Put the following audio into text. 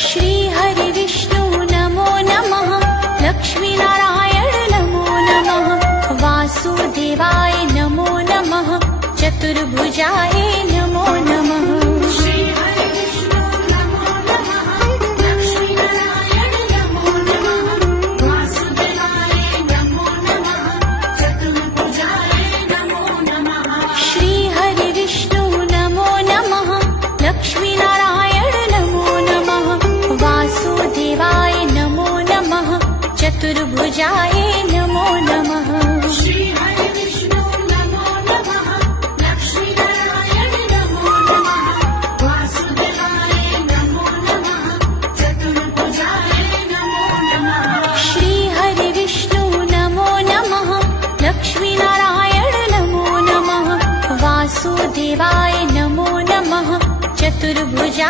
श्री हरि विष्णु नमो नमः। लक्ष्मी नारायण नमो नमः। वासुदेवाय नमो नमः। चतुर्भुजाय नमो नमः। श्री हरि विष्णु नमो नमः। लक्ष्मी नारायण नमो नमः। वासुदेवाय नमो नमः। चतुर्भुजाय नमो नमः। श्री हरि विष्णु नमो नमः। लक्ष्मी नारायण नमो नमः। वासुदेवाय नमो नमः। चतुर्भुजाय नमो नमः। श्री हरि विष्णु नमो नमः। लक्ष्मी नारायण नमो नमः। वासुदेवाय नमो नमः। चतुर्भुजाय नमो नमः। श्री हरि विष्णु नमो नमः। लक्ष्मी नारायण नमो नमः। वासुदेवाय नमो नमः। चतुर्भुजाय